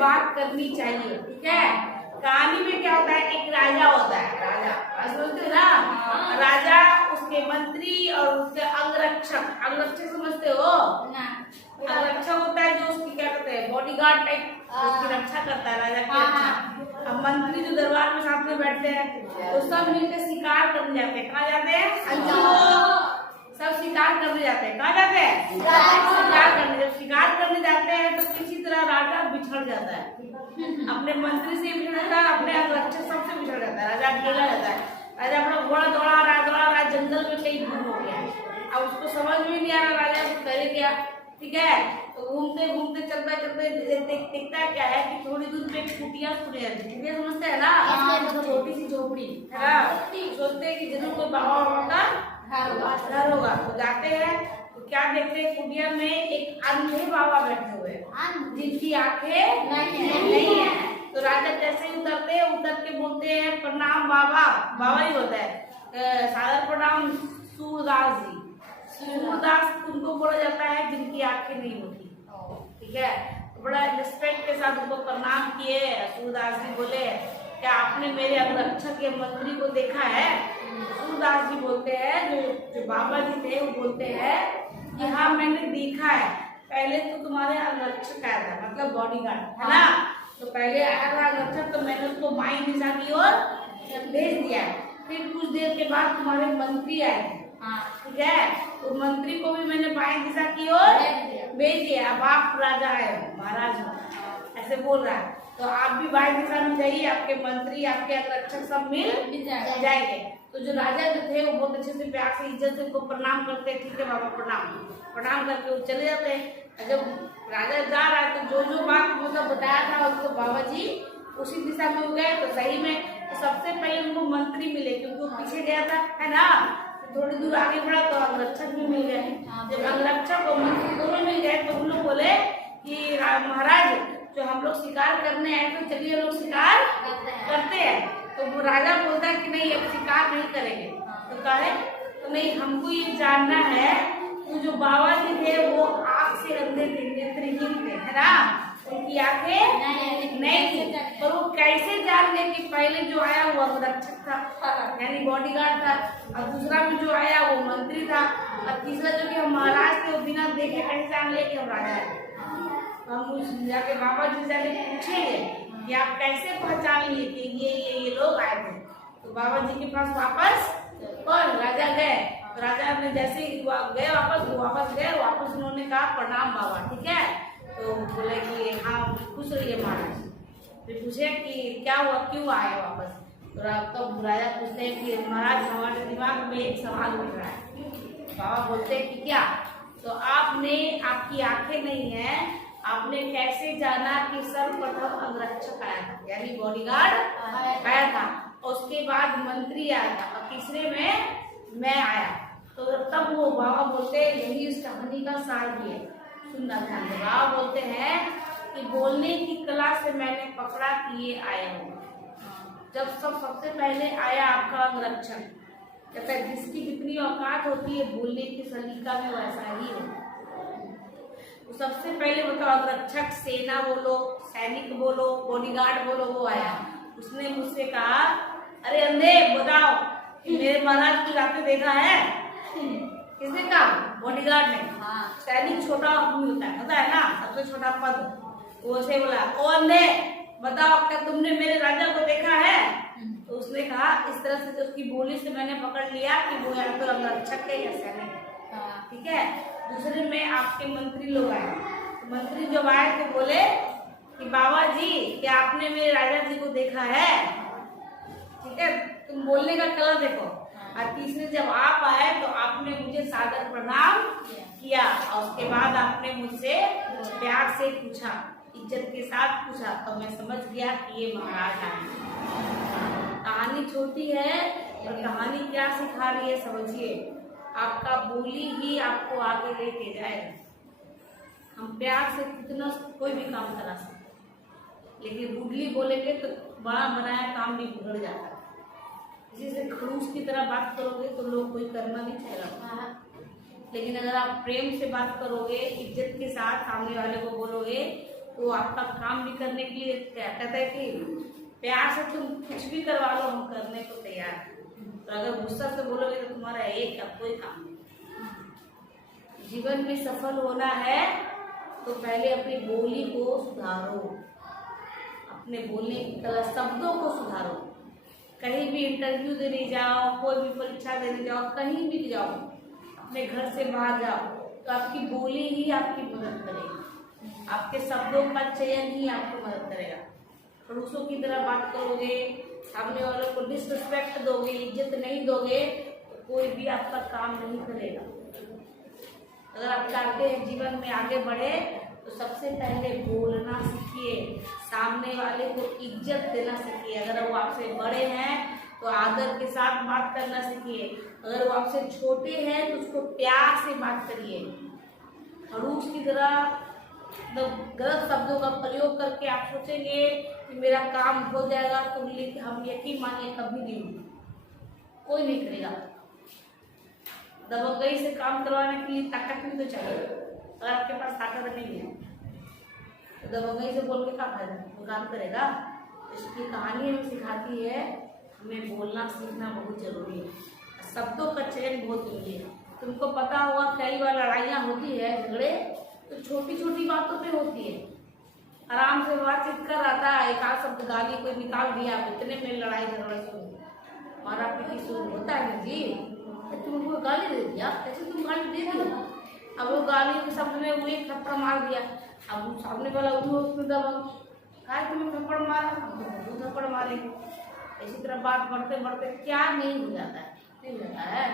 बात करनी चाहिए, ठीक है। कहानी में क्या होता है, एक राजा होता है, राजा समझते हो ना, राजा, उसके मंत्री और उसके अंगरक्षक, अंगरक्षक समझते हो, अंगरक्षक होता है जो उसकी क्या कहते हैं, बॉडीगार्ड टाइप, उसकी रक्षा करता है राजा की रक्षा। अब मंत्री जो दरबार में साथ में बैठते हैं तो सब मिलकर शिकार करने जाते हैं, कहाँ जाते हैं, सब शिकार करने जाते हैं, कहाँ जाते हैं, शिकार करने। जब शिकार करने जाते हैं तो किसी तरह राजा बिछड़ जाता है, अपने मंत्री से बिछड़ जाता है, अपने अंगरक्षक सबसे बिछड़ जाता है, राजा अकेला रहता है। राजा अपना घोड़ा दौड़ा रहा है, जंगल में कहीं गुम हो गया है। अब उसको समझ में नहीं आ रहा राजा को करे क्या, ठीक है। तो घूमते घूमते चलते चलते देखता क्या है कि थोड़ी दूर पे कुटिया खुले हैं, कुटिया समझते हैं ना, छोटी सी झोपड़ी है ना, सोचते हैं कि जरूर कोई बाबा का घर होगा। तो जाते हैं तो क्या देखते हैं, कुटिया में एक अंधे बाबा बैठे हुए हैं जिनकी आंखें नहीं है। तो राजा जैसे ही उतरते हैं, उतर के बोलते हैं प्रणाम बाबा, बाबा ही होता है, सादर प्रणाम सूरदास जी। सूरदास उनको बोला जाता है जिनकी आंखें नहीं होती, ठीक है। तो बड़ा रिस्पेक्ट के साथ उनको प्रणाम किए। सूरदास जी बोले क्या आपने मेरे अंगरक्षक या मंत्री को देखा है। सूरदास जी बोलते हैं, जो बाबा जी थे वो बोलते हैं कि हाँ मैंने देखा है, पहले तो तुम्हारे अंगरक्षक आया था, मतलब बॉडीगार्ड है ना, तो पहले आया था अंगरक्षक, तो मैंने उसको माई दिशा की ओर भेज दिया। फिर कुछ देर के बाद तुम्हारे मंत्री आए थे, ठीक है, तो मंत्री को भी मैंने बाएं दिशा की ओर भेज दिया। अब आप राजा है, महाराज हो, ऐसे बोल रहा है। तो आप भी बाएं दिशा में जाइए, आपके मंत्री आपके अंगरक्षक सब मिल जाएंगे। तो जो राजा जो थे वो बहुत अच्छे से प्यार से इज्जत से उनको प्रणाम करते हैं, ठीक है बाबा प्रणाम करके वो चले जाते हैं। जब राजा जा रहा है तो जो बात मतलब बताया था उसको बाबा जी उसी दिशा में हो गए। तो सही में तो सबसे पहले उनको मंत्री मिले, क्योंकि वो पीछे गया था, है ना। थोड़ी दूर आगे बढ़ा तो अंगरक्षक भी मिल गए। जब अंगरक्षक और मंत्री दोनों मिल गए तो उन लोग बोले कि महाराज जो हम लोग शिकार करने आए तो चलिए लोग शिकार करते हैं। तो वो राजा बोलता है कि नहीं अब शिकार नहीं करेंगे। तो कहे तो नहीं, हमको ये जानना है तो जो बाबा जी थे वो आँख से अंधे थे, नेत्रहीन थे, है ना, उनकी आंखें नहीं थी, पर वो कैसे जान गए कि पहले जो आया वो अंगरक्षक था यानी बॉडीगार्ड था, और दूसरा में जो आया वो मंत्री था, और तीसरा जो कि हम महाराज थे वो बिना देखे कैसे जान ले कि हम राजा है। हम उस जाके बाबा जी जाके पूछेंगे कि आप कैसे पहचान लिए कि ये लोग आए थे। तो बाबा जी के पास वापस कौन राजा गए। तो राजा ने जैसे ही गए वापस उन्होंने कहा प्रणाम बाबा, ठीक है। तो बोले कि हाँ खुश रहिए महाराज। फिर पूछे कि क्या हुआ, क्यों आए वापस। तो राजा पूछते हैं कि महाराज हमारे दिमाग में एक सवाल उठ रहा है। बाबा बोलते हैं कि क्या। तो आपकी आंखें नहीं है, आपने कैसे जाना कि सर्वप्रथम अंगरक्षक आया था यानी बॉडीगार्ड आया था, और उसके बाद मंत्री आया था, और तीसरे में मैं आया। तो तब वो बाबा बोलते हैं यही इस कहानी का सार भी है, सुनना ध्यान से। बाबा बोलते हैं कि बोलने की कला से मैंने पकड़ा कि ये आए हो। जब सबसे पहले आया आपका अंगरक्षक, कहता है जिसकी जितनी औकात होती है बोलने की सलीका में वैसा ही हो। तो सबसे पहले बताओ अंगरक्षक, सेना बोलो, सैनिक बोलो, बॉडीगार्ड बोलो, वो आया। उसने मुझसे कहा अरे अंधे बताओ कि मेरे महाराज की रातें देखा है। किसने कहा, बॉडीगार्ड ने। सैनिक छोटा होता है ना, सबसे छोटा पद। वो से बोला ओ अंधे बताओ क्या तुमने मेरे राजा को देखा है। तो उसने कहा इस तरह से, उसकी बोली से मैंने पकड़ लिया कि वो या तो अंगरक्षक है या सैनिक, ठीक है। दूसरे में आपके मंत्री लोग आए। तो मंत्री जब आए तो बोले कि बाबा जी क्या आपने मेरे राजा जी को देखा है, ठीक है, तुम बोलने का कला देखो। और तीसरे जब आप आए तो आपने मुझे सादर प्रणाम किया, और उसके बाद आपने मुझसे प्यार से पूछा, इज्जत के साथ पूछा, तो मैं समझ गया कि ये महाराज आए। कहानी छोटी है और कहानी क्या सिखा रही है समझिए। आपका बोली ही आपको आगे लेके जाएगा। हम प्यार से कितना कोई भी काम करा सकते, लेकिन रूडली बोलेंगे तो बड़ा बनाया काम भी बिगड़ जाता है। किसी से खड़ूस की तरह बात करोगे तो लोग कोई करना नहीं चाहेगा, लेकिन अगर आप प्रेम से बात करोगे, इज्जत के साथ सामने वाले को बोलोगे, तो तो आपका काम भी करने के लिए क्या कहता है कि प्यार से तुम कुछ भी करवा लो, हम करने को तैयार हैं। तो अगर गुस्सा से बोलोगे तो तुम्हारा एक या कोई काम नहीं। जीवन में सफल होना है तो पहले अपनी बोली को सुधारो, अपने बोलने की कला, शब्दों को सुधारो। कहीं भी इंटरव्यू देने जाओ, कोई भी परीक्षा देने जाओ, कहीं भी जाओ, अपने घर से बाहर जाओ, तो आपकी बोली ही आपकी मदद करेगी, आपके शब्दों का चयन ही आपको मदद करेगा। खड़ूसों की तरह बात करोगे, सामने वालों को डिसरिस्पेक्ट दोगे, इज्जत नहीं दोगे, तो कोई भी आपका काम नहीं करेगा। अगर आप चाहते हैं जीवन में आगे बढ़े तो सबसे पहले बोलना सीखिए, सामने वाले को इज्जत देना सीखिए। अगर वो आपसे बड़े हैं तो आदर के साथ बात करना सीखिए, अगर वो आपसे छोटे हैं तो उसको प्यार से बात करिए। खड़ूस की तरह गलत शब्दों का प्रयोग करके आप सोचेंगे कि मेरा काम हो जाएगा, तो हम यकीन मानिए कभी नहीं होगा, कोई नहीं करेगा। दबंगई से काम करवाने के लिए ताकत भी तो चाहिए। अगर आपके पास ताकत नहीं है तो दबंगई से बोल के क्या फायदा, वो काम करेगा। इसकी कहानी हमें सिखाती है हमें बोलना सीखना बहुत जरूरी है, शब्दों का चयन बहुत जरूरी है। तुमको पता होगा कई बार लड़ाइयाँ होती है, झगड़े तो छोटी छोटी बातों पे होती है। आराम से बातचीत कर रहा था, एक आध शब्द गाली कोई निकाल दिया, इतने में लड़ाई झगड़ा शुरू, मारा पीटी शुरू होता है ना जी। तुमको गाली दे दिया, कैसे तुम गाली दे दिया, अब वो गाली के शब्द में वो एक थप्पड़ मार दिया, अब वो सामने वाला उसमें दबंग, कहा तुम्हें थप्पड़ मारा, वो थप्पड़ मारेंगे। इसी तरह बात बढ़ते बढ़ते क्या नहीं हो जाता है, नहीं हो जाता है।